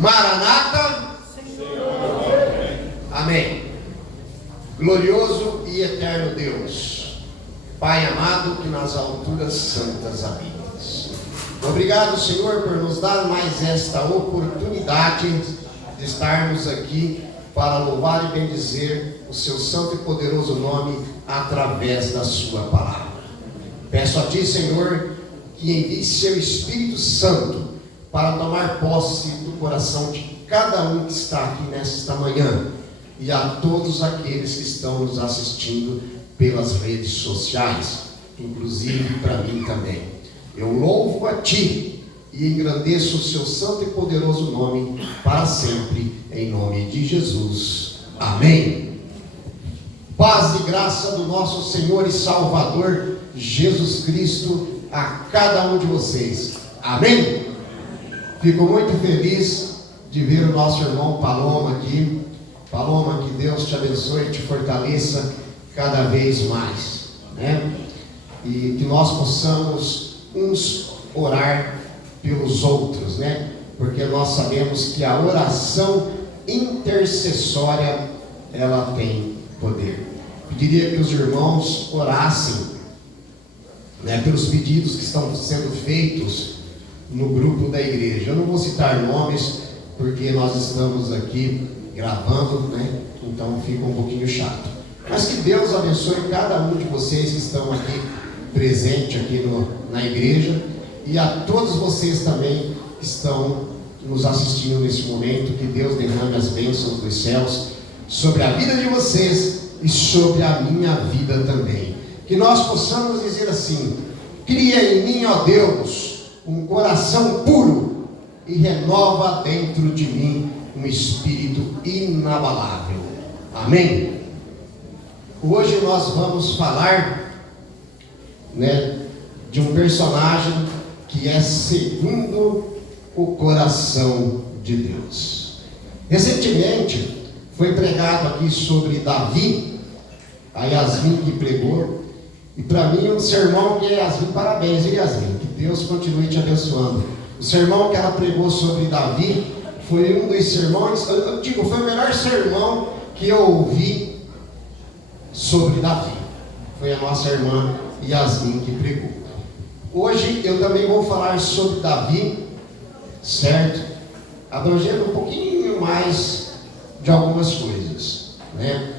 Maranata. Amém. Glorioso e eterno Deus, Pai amado que nas alturas santas habitas. Obrigado, Senhor, por nos dar mais esta oportunidade de estarmos aqui para louvar e bendizer o seu santo e poderoso nome através da sua palavra. Peço a Ti, Senhor, que envie seu Espírito Santo para tomar posse do coração de cada um que está aqui nesta manhã e a todos aqueles que estão nos assistindo pelas redes sociais, inclusive para mim também. Eu louvo a Ti e engrandeço o seu santo e poderoso nome para sempre, em nome de Jesus. Amém. Paz e graça do nosso Senhor e Salvador Jesus Cristo a cada um de vocês. Amém. Fico muito feliz de ver o nosso irmão Paloma aqui. Paloma, que Deus te abençoe e te fortaleça cada vez mais, né? E que nós possamos uns orar pelos outros, né? Porque nós sabemos que a oração intercessória, ela tem poder. Pediria que os irmãos orassem, né, pelos pedidos que estão sendo feitos no grupo da igreja. Eu não vou citar nomes, porque nós estamos aqui gravando, né? Então fica um pouquinho chato. Mas que Deus abençoe cada um de vocês que estão aqui presente aqui na igreja, e a todos vocês também que estão nos assistindo nesse momento. Que Deus derrame as bênçãos dos céus sobre a vida de vocês e sobre a minha vida também. Que nós possamos dizer assim: cria em mim, ó Deus, um coração puro e renova dentro de mim um espírito inabalável. Amém? Hoje nós vamos falar, né, de um personagem que é segundo o coração de Deus. Recentemente foi pregado aqui sobre Davi, a Yasmin que pregou, e para mim um sermão que é Yasmin, parabéns, Yasmin, que Deus continue te abençoando. O sermão que ela pregou sobre Davi foi um dos sermões, eu digo, foi o melhor sermão que eu ouvi sobre Davi. Foi a nossa irmã Yasmin que pregou. Hoje eu também vou falar sobre Davi, certo? Abrangendo um pouquinho mais de algumas coisas, né?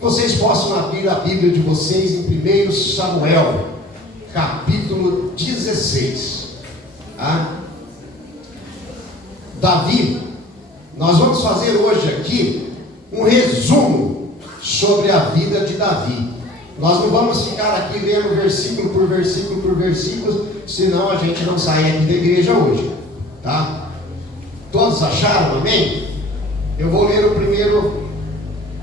Vocês possam abrir a Bíblia de vocês em 1 Samuel, capítulo 16. Tá? Davi, nós vamos fazer hoje aqui um resumo sobre a vida de Davi. Nós não vamos ficar aqui lendo versículo por versículo por versículo, senão a gente não sai aqui da igreja hoje, tá? Todos acharam? Amém? Eu vou ler o primeiro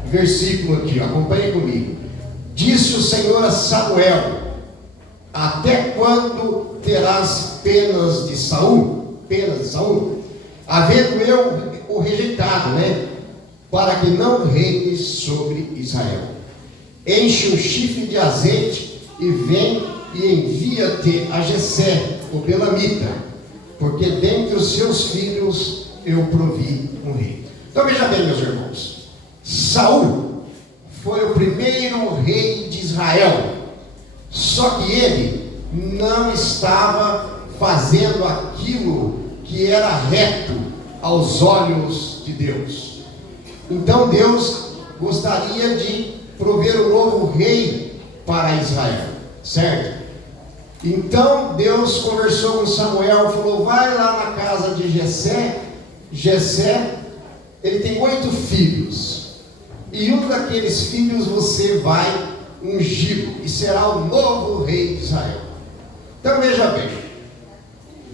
versículo aqui, acompanhe comigo. Disse o Senhor a Samuel: até quando terás penas de Saul? Penas de Saul? Havendo eu o rejeitado, né? Para que não reine sobre Israel. Enche um chifre de azeite e vem e envia-te a Jessé, o belamita, porque dentre os seus filhos eu provi um rei. Então veja bem, meus irmãos, Saul foi o primeiro rei de Israel, só que ele não estava fazendo aquilo que era reto aos olhos de Deus. Então Deus gostaria de prover um novo rei para Israel, certo? Então Deus conversou com Samuel, falou: vai lá na casa de Jessé. Jessé, ele tem 8 filhos, e um daqueles filhos você vai ungir, e será o novo rei de Israel. Então veja bem,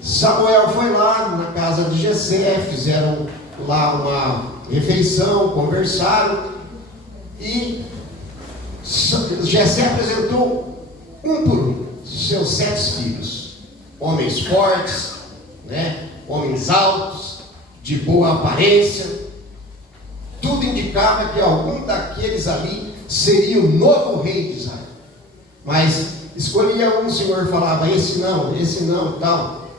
Samuel foi lá na casa de Jessé, fizeram lá uma refeição, conversaram, e Jessé apresentou um por um seus 7 filhos, homens fortes, né? Homens altos, de boa aparência. Tudo indicava que algum daqueles ali seria o novo rei de Israel. Mas escolhia um, o Senhor falava: esse não, tal.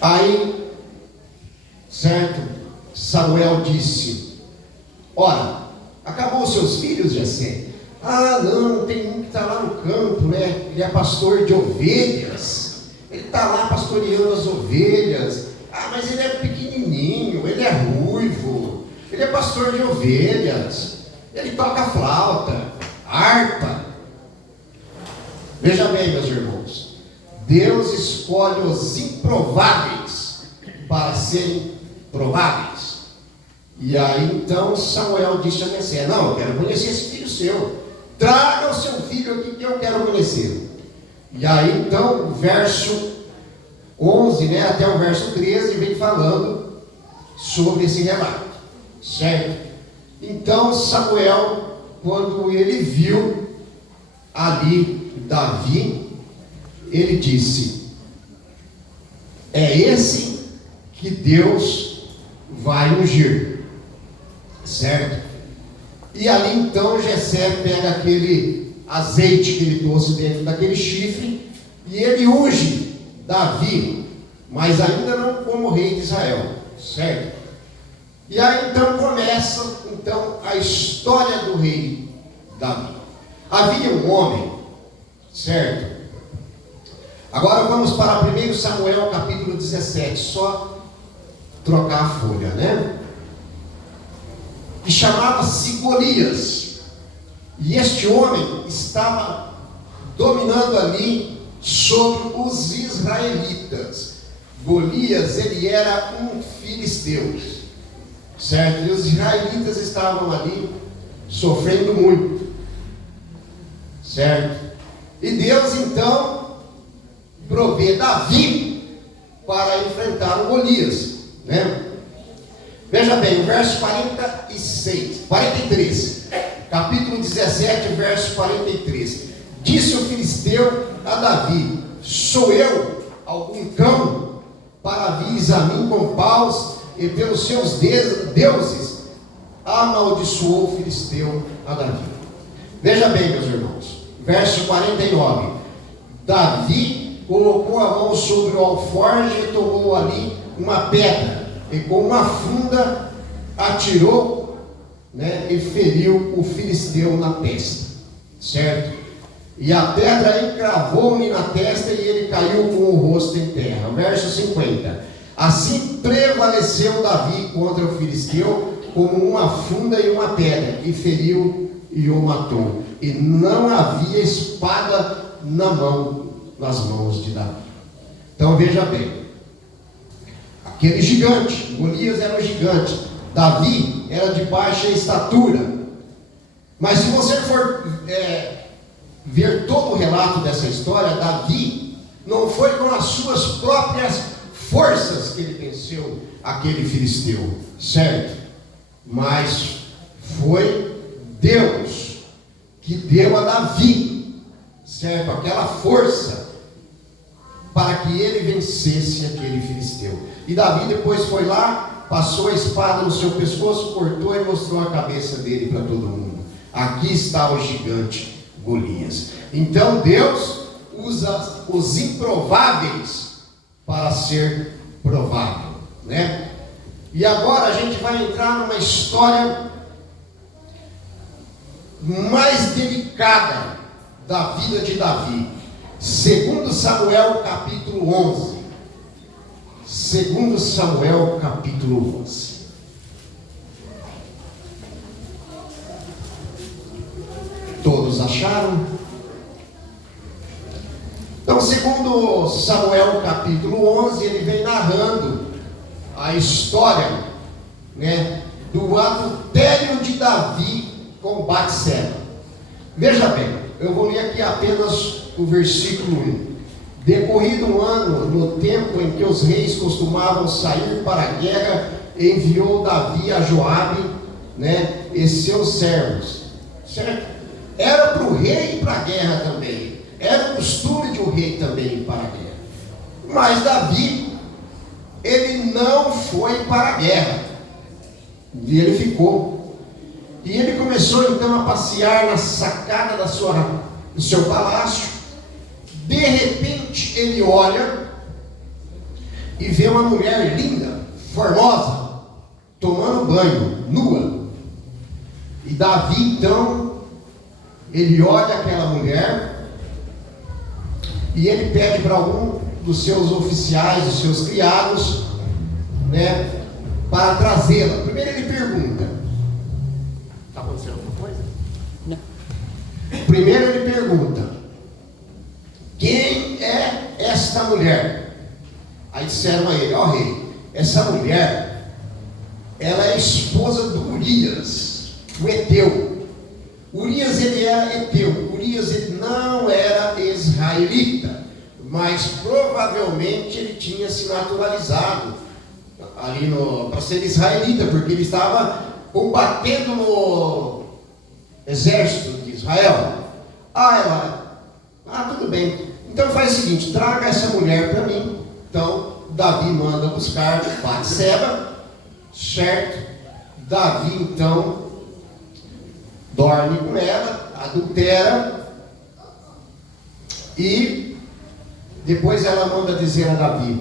Aí certo? Samuel disse: ora, acabou os seus filhos, Jessé? Ah, não, tem um que está lá no campo, né? Ele é pastor de ovelhas. Ele está lá pastoreando as ovelhas. Ah, mas ele é pequenininho, ele é ruivo. Ele é pastor de ovelhas. Ele toca flauta, harpa. Veja bem, meus irmãos. Deus escolhe os improváveis para serem prováveis. E aí então Samuel disse a Jessé: não, eu quero conhecer esse filho seu. Traga o seu filho aqui que eu quero conhecê-lo. E aí então, verso 11, né, até o verso 13, vem falando sobre esse relato, certo? Então Samuel, quando ele viu ali Davi, ele disse: é esse que Deus vai ungir, certo? E ali então Jessé pega aquele azeite que ele trouxe dentro daquele chifre e ele unge Davi, mas ainda não como rei de Israel, certo? E aí então começa a história do rei Davi. Havia um homem, certo? Agora vamos para 1 Samuel capítulo 17, só trocar a folha, né? Que chamava-se Golias. E este homem estava dominando ali sobre os israelitas. Golias, ele era um filisteu, certo? E os israelitas estavam ali sofrendo muito, certo? E Deus então provê Davi para enfrentar o Golias, né? Veja bem, o verso 43, capítulo 17, verso 43. Disse o filisteu a Davi: sou eu algum cão para vires a mim com paus, e pelos seus deuses amaldiçoou o filisteu a Davi. Veja bem, meus irmãos, verso 49. Davi colocou a mão sobre o alforje e tomou ali uma pedra, e com uma funda atirou, né, e feriu o filisteu na testa, certo? E a pedra encravou-lhe na testa e ele caiu com o rosto em terra. Verso 50. Assim prevaleceu Davi contra o filisteu como uma funda e uma pedra, e feriu e o matou. E não havia espada nas mãos de Davi. Então veja bem, aquele gigante, Golias era um gigante, Davi era de baixa estatura. Mas se você for ver todo o relato dessa história, Davi não foi com as suas próprias forças que ele venceu aquele filisteu, certo? Mas foi Deus que deu a Davi, certo? Aquela força para que ele vencesse aquele filisteu. E Davi depois foi lá, passou a espada no seu pescoço, cortou e mostrou a cabeça dele para todo mundo. Aqui está o gigante Golias. Então Deus usa os improváveis para ser provável, né? E agora a gente vai entrar numa história mais delicada da vida de Davi. 2 Samuel capítulo 11. 2 Samuel capítulo 11. Todos acharam? Então, segundo Samuel capítulo 11, ele vem narrando a história, né, do adultério de Davi com Batseba. Veja bem, eu vou ler aqui apenas o versículo 1. Decorrido um ano, no tempo em que os reis costumavam sair para a guerra, enviou Davi a Joabe, né, e seus servos, certo? Era para o rei ir para a guerra também. Era o costume de o rei também ir para a guerra. Mas Davi, ele não foi para a guerra. E ele ficou. E ele começou então a passear na sacada do seu palácio. De repente ele olha e vê uma mulher linda, formosa, tomando banho, nua. E Davi, então, ele olha aquela mulher e ele pede para algum dos seus oficiais, dos seus criados, né, para trazê-la. Primeiro ele pergunta: está acontecendo alguma coisa? Não. Primeiro ele pergunta: quem é esta mulher? Aí disseram a ele: ó rei, essa mulher, ela é esposa do Urias, o Heteu. Urias, ele era Heteu. Urias, ele não era israelita, mas provavelmente ele tinha se naturalizado ali para ser israelita, porque ele estava combatendo no exército de Israel. Tudo bem, então faz o seguinte: traga essa mulher para mim. Então Davi manda buscar Batseba, certo? Davi então dorme com ela, adultera, e depois ela manda dizer a Davi: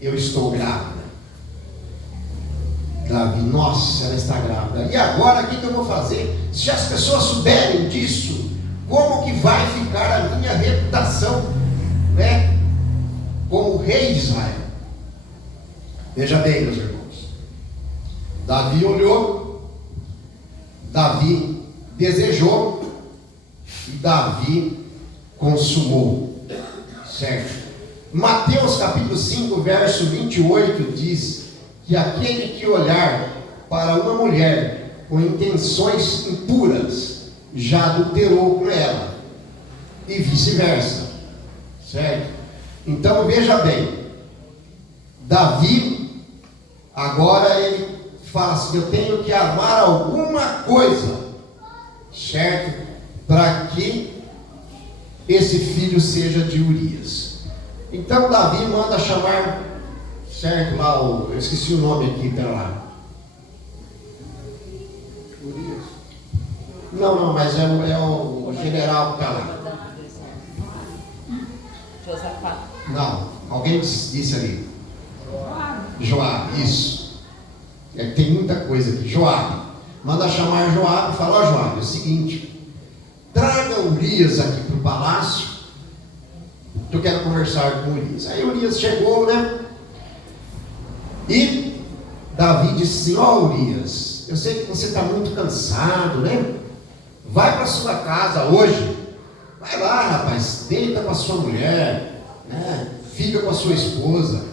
eu estou grávida. Davi: nossa, ela está grávida. E agora o que eu vou fazer? Se as pessoas souberem disso, como que vai ficar a minha reputação, né, como rei de Israel? Veja bem, meus irmãos, Davi olhou, Davi desejou e Davi consumou, certo? Mateus capítulo 5, verso 28 diz que aquele que olhar para uma mulher com intenções impuras já adulterou com ela, e vice-versa, certo? Então veja bem, Davi agora ele fala assim: eu tenho que armar alguma coisa, certo? Para que esse filho seja de Urias. Então Davi manda chamar, certo, lá eu esqueci o nome aqui, pera lá. Urias? Não, mas é o general que está lá. Josafá. Não, alguém disse ali. Joabe, isso. Tem muita coisa aqui. Joabe. Manda chamar Joabe e fala: ó Joabe, é o seguinte, traga Urias aqui para o palácio, que eu quero conversar com Urias. Aí Urias chegou, né? E Davi disse assim: ó Urias, eu sei que você está muito cansado, né? Vai para sua casa hoje. Vai lá, rapaz, deita com a sua mulher, né? Fica com a sua esposa.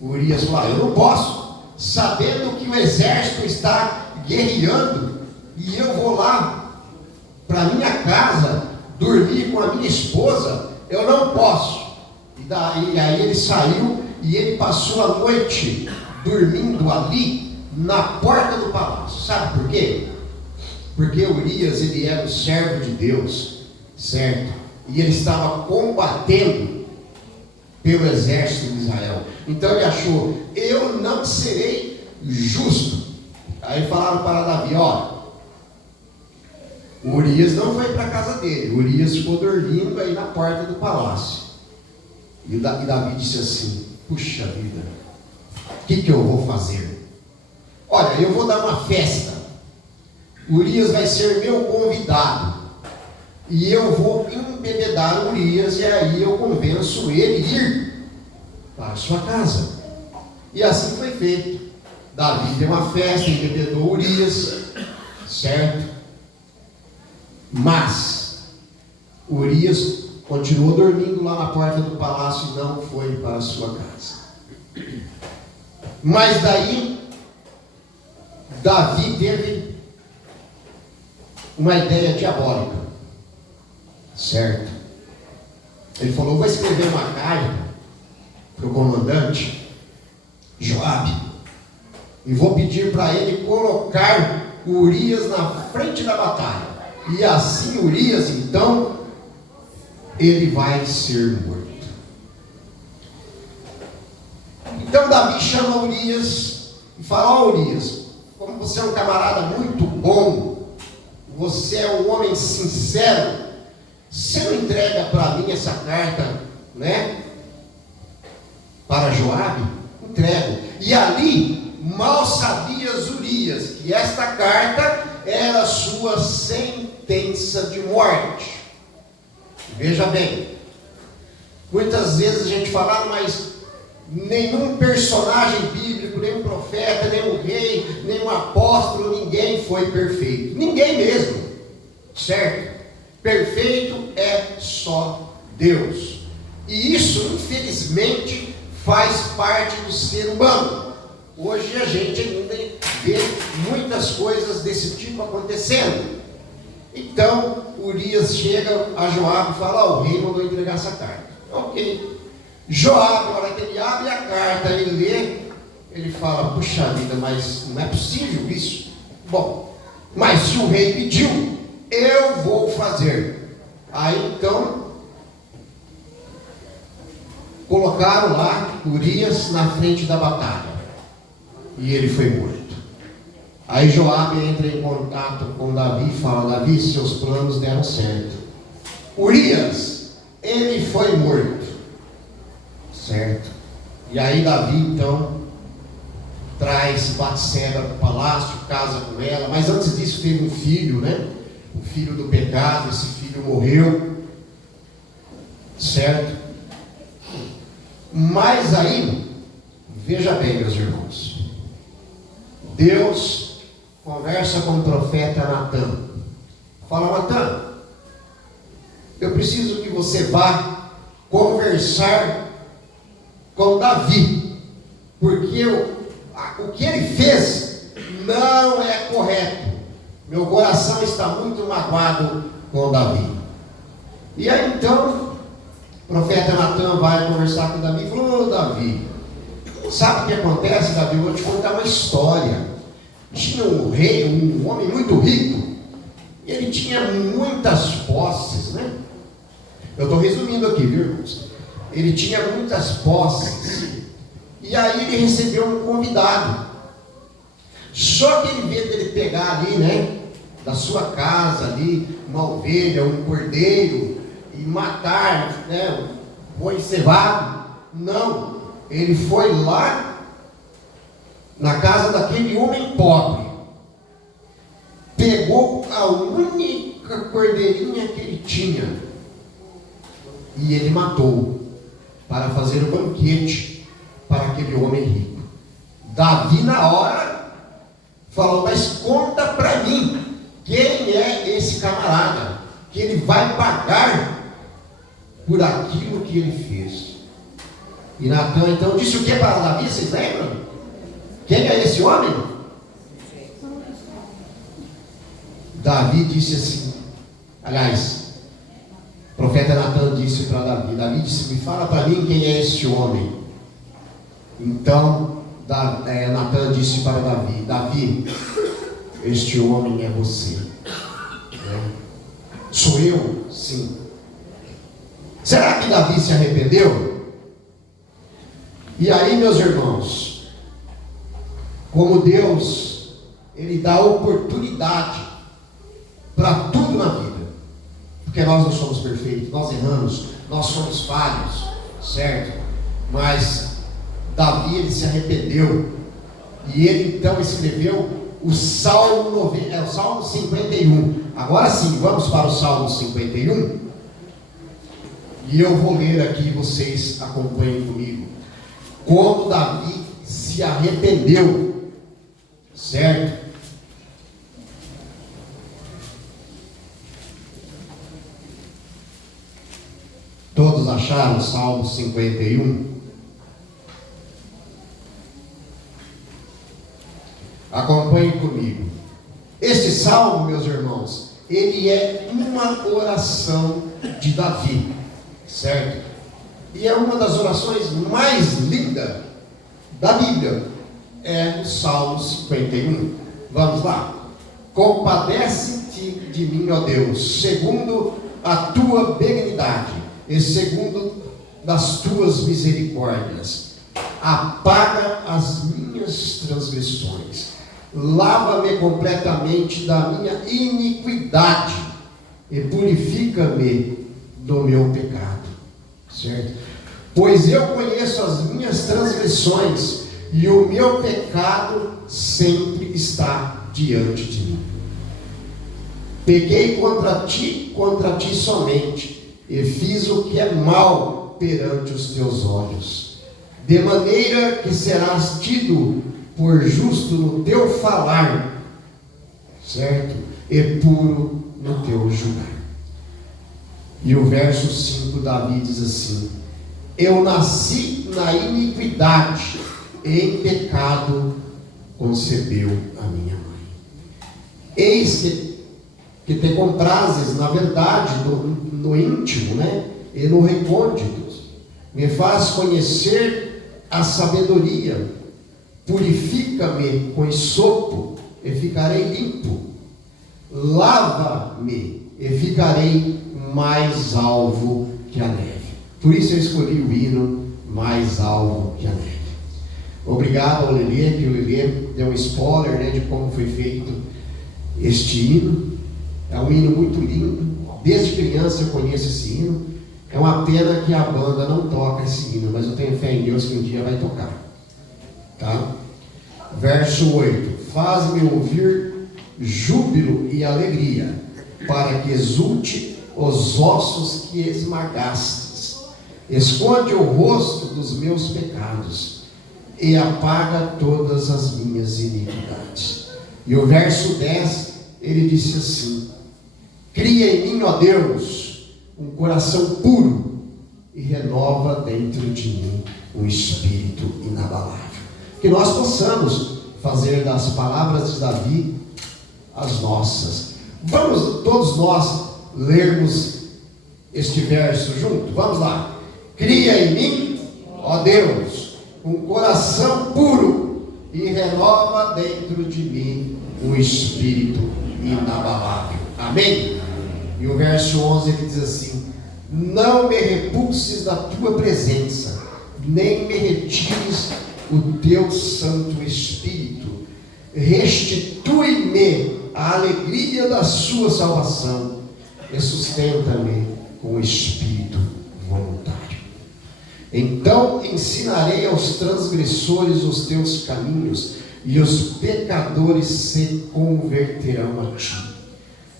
Urias falou: eu não posso, sabendo que o exército está guerreando, e eu vou lá para minha casa dormir com a minha esposa, eu não posso. E aí ele saiu e ele passou a noite dormindo ali na porta do palácio. Sabe por quê? Porque Urias, ele era um servo de Deus, certo? E ele estava combatendo pelo exército de Israel. Então ele achou: eu não serei justo. Aí falaram para Davi: ó, Urias não foi para a casa dele, Urias ficou dormindo aí na porta do palácio. E Davi disse assim: puxa vida, o que eu vou fazer? Olha, eu vou dar uma festa, Urias vai ser meu convidado, e eu vou embebedar Urias, e aí eu convenço ele a ir para a sua casa. E assim foi feito. Davi deu uma festa, embebedou Urias, certo? Mas Urias continuou dormindo lá na porta do palácio e não foi para a sua casa. Mas daí Davi teve uma ideia diabólica, certo? Ele falou: vou escrever uma carta para o comandante Joabe e vou pedir para ele colocar Urias na frente da batalha, e assim Urias então ele vai ser morto. Então Davi chama Urias e fala: ó Urias, como você é um camarada muito bom, você é um homem sincero, você não entrega para mim essa carta, né, para Joabe? Entrego. E ali mal sabias, Urias, que esta carta era sua sentença de morte. Veja bem, muitas vezes a gente fala, mas nenhum personagem bíblico, nenhum profeta, nenhum rei, nenhum apóstolo, ninguém foi perfeito. Ninguém mesmo, certo? Perfeito é só Deus. E isso, infelizmente, faz parte do ser humano. Hoje a gente ainda vê muitas coisas desse tipo acontecendo. Então, Urias chega a Joabe e fala, o rei mandou entregar essa carta. Ok. Joabe, na hora que ele abre a carta, ele lê, ele fala, puxa vida, mas não é possível isso. Bom, mas se o rei pediu, eu vou fazer. Aí então, colocaram lá Urias na frente da batalha. E ele foi morto. Aí Joabe entra em contato com Davi e fala, Davi, seus planos deram certo. Urias, ele foi morto. Certo? E aí Davi então traz Batseba para o palácio, casa com ela, mas antes disso teve um filho, né? O filho do pecado, esse filho morreu. Certo? Mas aí, veja bem, meus irmãos, Deus conversa com o profeta Natan. Fala, Natan, eu preciso que você vá conversar com Davi, porque o que ele fez não é correto. Meu coração está muito magoado com Davi. E aí então o profeta Natan vai conversar com Davi e falou, Davi, sabe o que acontece, Davi? Eu vou te contar uma história. Tinha um rei, um homem muito rico, e ele tinha muitas posses, né? Eu estou resumindo aqui, viu, irmãos? Ele tinha muitas posses, e aí ele recebeu um convidado. Só que em vez dele pegar ali, né, da sua casa ali, uma ovelha, um cordeiro, e matar, né, um boi cevado, não, ele foi lá na casa daquele homem pobre, pegou a única cordeirinha que ele tinha, e ele matou, para fazer um banquete para aquele homem rico. Davi na hora falou, mas conta para mim, quem é esse camarada, que ele vai pagar por aquilo que ele fez. E Natan então disse o que para Davi, vocês lembram? Quem é esse homem? Davi disse assim, aliás, o profeta Natan disse para Davi, Davi disse, me fala para mim quem é esse homem. Então Natan disse para Davi, Davi, este homem é você. Sou eu? Sim. Será que Davi se arrependeu? E aí, meus irmãos, como Deus, Ele dá oportunidade para tudo na vida. Porque nós não somos perfeitos, nós erramos, nós somos falhos, certo? Mas Davi, ele se arrependeu. E ele então escreveu o Salmo 51. Agora sim, vamos para o Salmo 51. E eu vou ler aqui, vocês acompanhem comigo. Como Davi se arrependeu, certo? Todos acharam o Salmo 51? Acompanhem comigo. Este salmo, meus irmãos, ele é uma oração de Davi, certo? E é uma das orações mais lindas da Bíblia. É o Salmo 51. Vamos lá. Compadece-te de mim, ó Deus, segundo a tua benignidade e segundo das tuas misericórdias. Apaga as minhas transgressões. Lava-me completamente da minha iniquidade e purifica-me do meu pecado. Certo? Pois eu conheço as minhas transgressões e o meu pecado sempre está diante de mim. Pequei contra ti somente, e fiz o que é mal perante os teus olhos, de maneira que serás tido por justo no teu falar, certo? E puro no teu julgar. E o verso 5, Davi diz assim: eu nasci na iniquidade, e em pecado concebeu a minha mãe. Eis que te comprases, na verdade, no íntimo, né? E no recôndito, me faz conhecer a sabedoria, purifica-me com esopo, e ficarei limpo, lava-me, e ficarei mais alvo que a neve. Por isso eu escolhi o hino mais alvo que a neve. Obrigado ao Lelê, que o Lelê deu um spoiler, né, de como foi feito este hino. É um hino muito lindo. Desde criança eu conheço esse hino. É uma pena que a banda não toca esse hino, mas eu tenho fé em Deus que um dia vai tocar. Tá? Verso 8: faz-me ouvir júbilo e alegria, para que exulte os ossos que esmagastes. Esconde o rosto dos meus pecados e apaga todas as minhas iniquidades. E o verso 10, ele disse assim: cria em mim, ó Deus, um coração puro, e renova dentro de mim um espírito inabalável. Que nós possamos fazer das palavras de Davi as nossas. Vamos todos nós lermos este verso junto? Vamos lá. Cria em mim, ó Deus, um coração puro, e renova dentro de mim um espírito inabalável. Amém? E o verso 11 ele diz assim: não me repulses da tua presença, nem me retires o teu Santo Espírito. Restitui-me a alegria da sua salvação, e sustenta-me com o espírito voluntário. Então ensinarei aos transgressores os teus caminhos, e os pecadores se converterão a ti.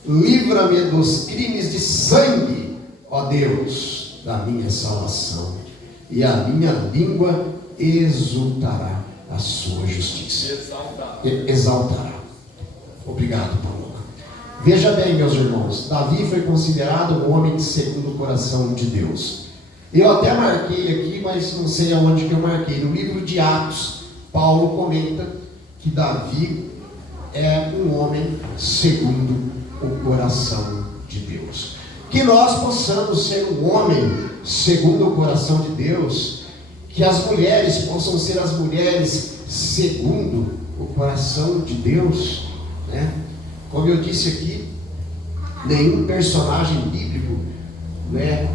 Livra-me dos crimes de sangue, ó Deus, da minha salvação, e a minha língua exultará a sua justiça. Exaltará. Obrigado, Paulo. Veja bem, meus irmãos, Davi foi considerado um homem segundo o coração de Deus. Eu até marquei aqui, mas não sei aonde que eu marquei. No livro de Atos, Paulo comenta que Davi é um homem segundo o coração de Deus. Que nós possamos ser um homem segundo o coração de Deus, que as mulheres possam ser as mulheres segundo o coração de Deus, né? Como eu disse aqui, nenhum personagem bíblico, né,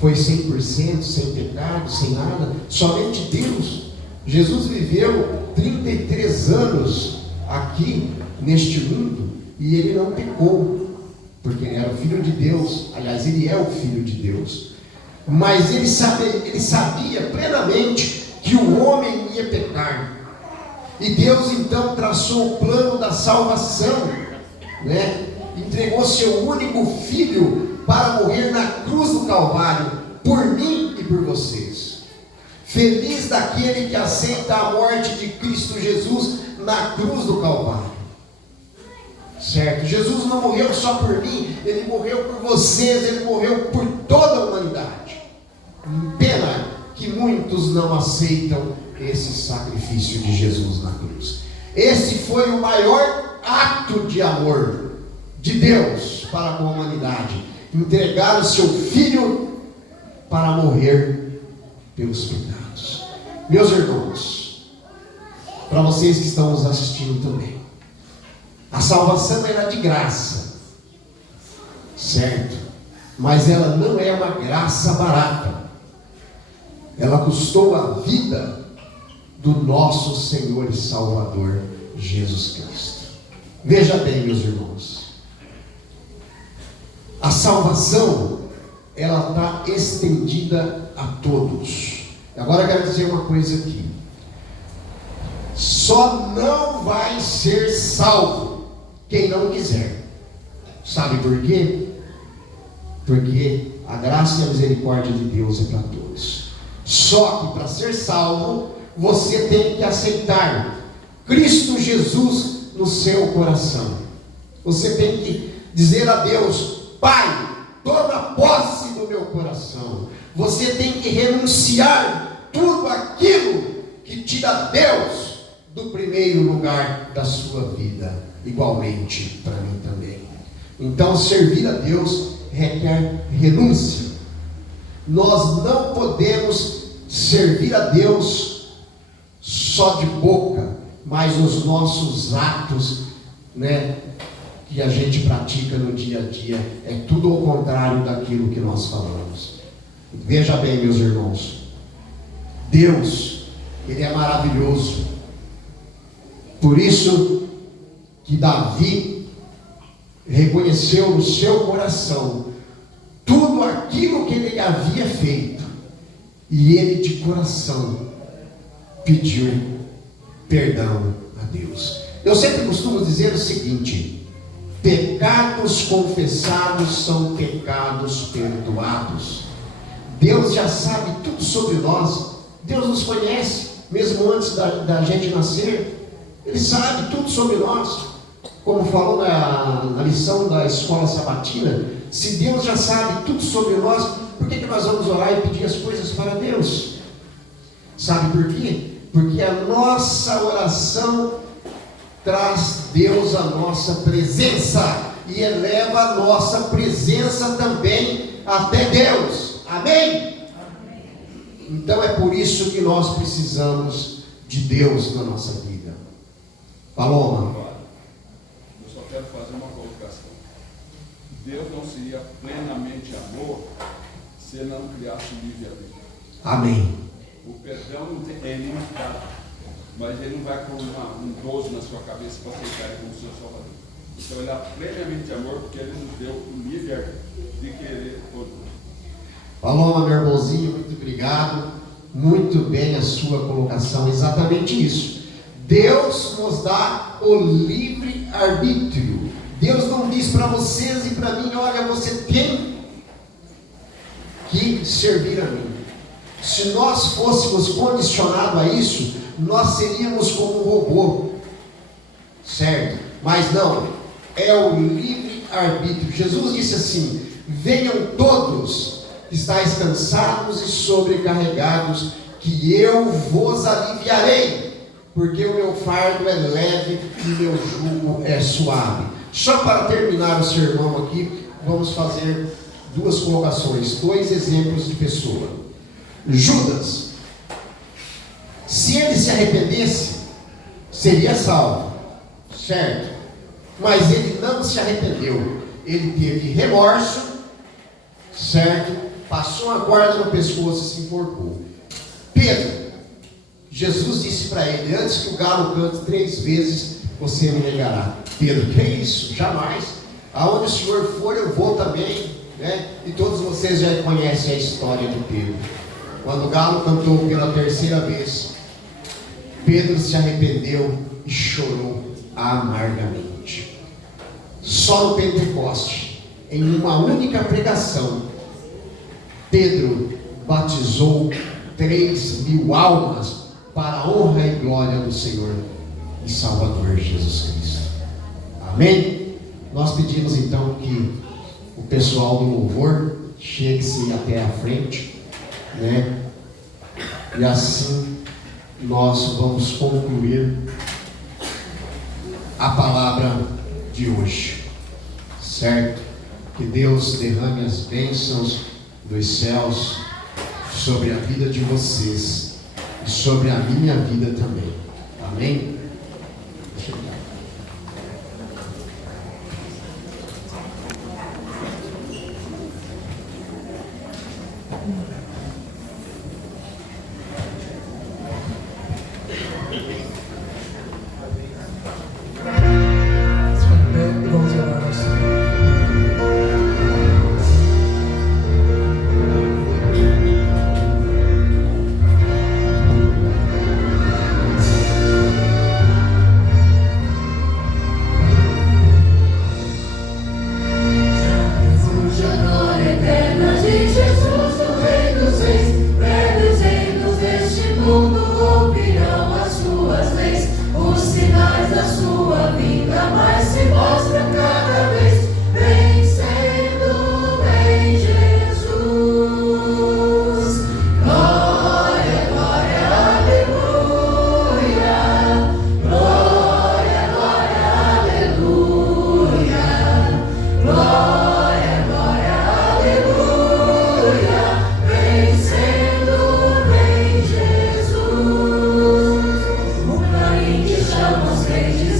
foi 100%, sem pecado, sem nada, somente Deus. Jesus viveu 33 anos aqui neste mundo e ele não pecou, porque ele era o Filho de Deus. Aliás, ele é o Filho de Deus, mas ele sabia plenamente que o homem ia pecar, e Deus então traçou o plano da salvação, né? Entregou seu único filho para morrer na cruz do Calvário, por mim e por vocês. Feliz daquele que aceita a morte de Cristo Jesus na cruz do Calvário, certo? Jesus não morreu só por mim, ele morreu por vocês, ele morreu por toda a humanidade. Pena que muitos não aceitam esse sacrifício de Jesus na cruz. Esse foi o maior ato de amor de Deus para com a humanidade: entregar o seu Filho para morrer pelos pecados. Meus irmãos, para vocês que estão nos assistindo também, a salvação era de graça, certo? Mas ela não é uma graça barata. Ela custou a vida do nosso Senhor e Salvador Jesus Cristo. Veja bem, meus irmãos, a salvação, ela está estendida a todos. Agora eu quero dizer uma coisa aqui. Só não vai ser salvo quem não quiser. Sabe por quê? Porque a graça e a misericórdia de Deus é para todos. Só que para ser salvo, você tem que aceitar Cristo Jesus no seu coração. Você tem que dizer a Deus: Pai, toma posse do meu coração. Você tem que renunciar tudo aquilo que tira Deus do primeiro lugar da sua vida, igualmente para mim também. Então, servir a Deus requer renúncia. Nós não podemos servir a Deus só de boca, mas os nossos atos, que a gente pratica no dia a dia, é tudo ao contrário daquilo que nós falamos. Veja bem, meus irmãos, Deus, Ele é maravilhoso. Por isso que Davi reconheceu no seu coração tudo aquilo que ele havia feito, e ele de coração pediu perdão a Deus. Eu sempre costumo dizer o seguinte: pecados confessados são pecados perdoados. Deus já sabe tudo sobre nós. Deus nos conhece mesmo antes da gente nascer. Ele sabe tudo sobre nós. Como falou na lição da escola sabatina, se Deus já sabe tudo sobre nós, por que nós vamos orar e pedir as coisas para Deus? Sabe por quê? Porque a nossa oração traz Deus à nossa presença e eleva a nossa presença também até Deus. Amém? Então é por isso que nós precisamos de Deus na nossa vida. Paloma. Eu só quero fazer uma colocação. Deus não seria plenamente amor se não criasse o livre-arbítrio. Amém. O perdão é ilimitado, mas ele não vai pôr um 12 na sua cabeça para aceitar ele como seu salvador. Então ele é plenamente amor, porque ele nos deu o livre-arbítrio de querer todo mundo. Paloma, meu irmãozinho, muito obrigado. Muito bem a sua colocação, exatamente isso. Deus nos dá o livre-arbítrio. Deus não diz para vocês e para mim: olha, você tem que servir a mim. Se nós fôssemos condicionados a isso, nós seríamos como um robô, certo? Mas não, é o livre-arbítrio. Jesus disse assim: venham todos que estáis cansados e sobrecarregados, que eu vos aliviarei, porque o meu fardo é leve e o meu jugo é suave. Só para terminar o sermão aqui, vamos fazer duas colocações, dois exemplos de pessoa. Judas, se ele se arrependesse, seria salvo, certo? Mas ele não se arrependeu, ele teve remorso, certo? Passou uma corda no pescoço e se enforcou. Pedro, Jesus disse para ele: antes que o galo cante 3 vezes, você me negará. Pedro: que isso? Jamais. Aonde o Senhor for, eu vou também, E todos vocês já conhecem a história de Pedro. Quando o galo cantou pela 3ª vez, Pedro se arrependeu e chorou amargamente. Só no Pentecoste, em uma única pregação, Pedro batizou 3.000 almas para a honra e glória do Senhor e Salvador Jesus Cristo. Amém? Nós pedimos então que o pessoal do louvor chegue-se até a frente, E assim nós vamos concluir a palavra de hoje, certo? Que Deus derrame as bênçãos dos céus sobre a vida de vocês e sobre a minha vida também. Amém?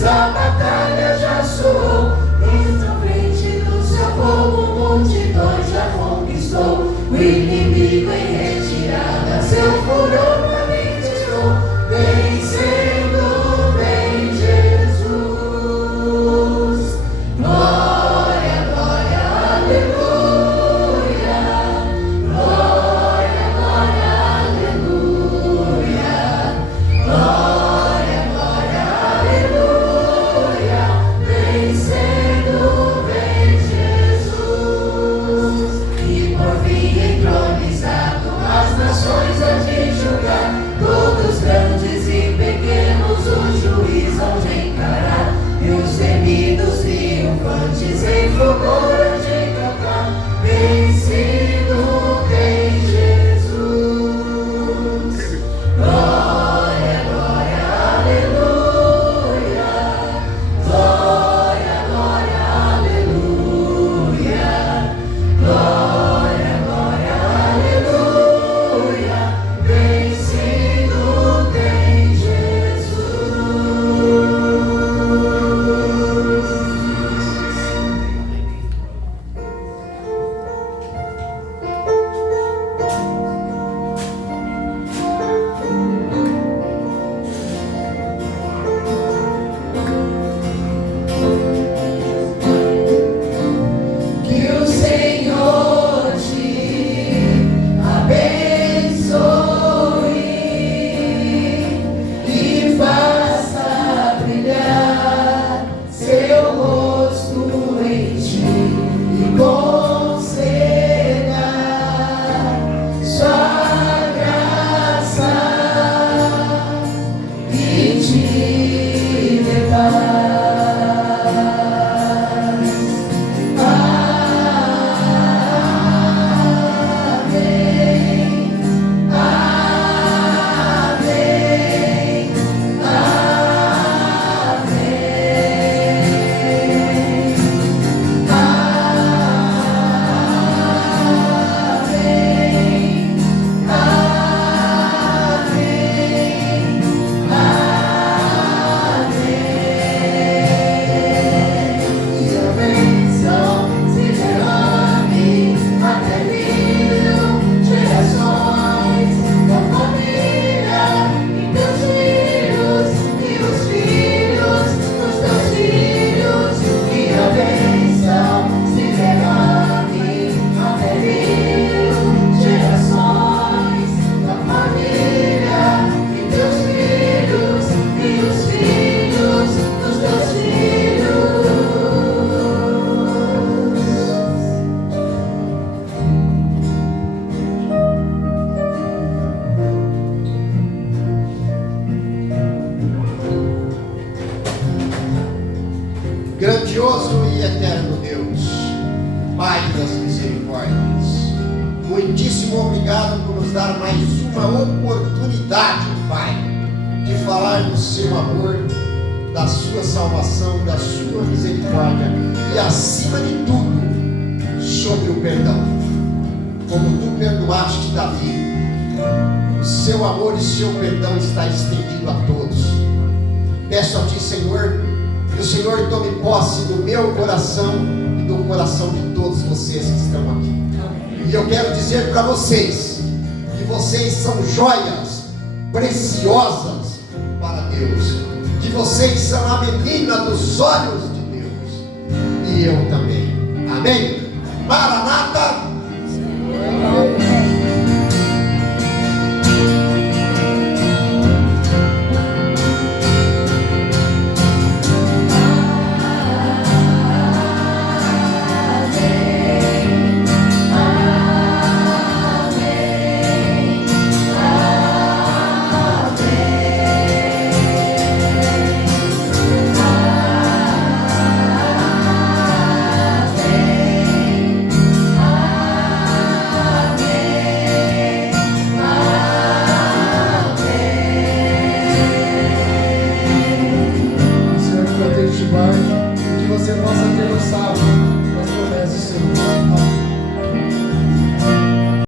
vezes a batalha já soou. Na frente do seu povo, multidões já conquistou. O inimigo em retirada, seu furor manifestou. Vencendo, vem Jesus. Glória, glória, aleluia. Glória, glória, aleluia. Glória, glória, aleluia. Vencendo, vem Jesus. E por fim entronizado, as nações há de julgar. Todos grandes e pequenos o juiz hão de encarar. E os temidos triunfantes em fulgor hão de cantar. Vencido tem Jesus. Glória, glória, aleluia. Glória, glória, aleluia. Glória, glória, aleluia. Vencido tem Jesus. Que o Senhor te abençoe e faça brilhar seu rosto em ti e conceda sua graça e te dê paz. Grandioso e eterno Deus, Pai das misericórdias, muitíssimo obrigado por nos dar mais uma oportunidade, Pai, de falar do seu amor, da sua salvação, da sua misericórdia e, acima de tudo, sobre o perdão. Como tu perdoaste Davi, o seu amor e o seu perdão está estendido a todos. Peço a ti, Senhor, que o Senhor tome posse do meu coração e do coração de todos vocês que estão aqui. E eu quero dizer para vocês que vocês são joias preciosas para Deus, que vocês são a menina dos olhos de Deus, e eu também. Amém? Maranata!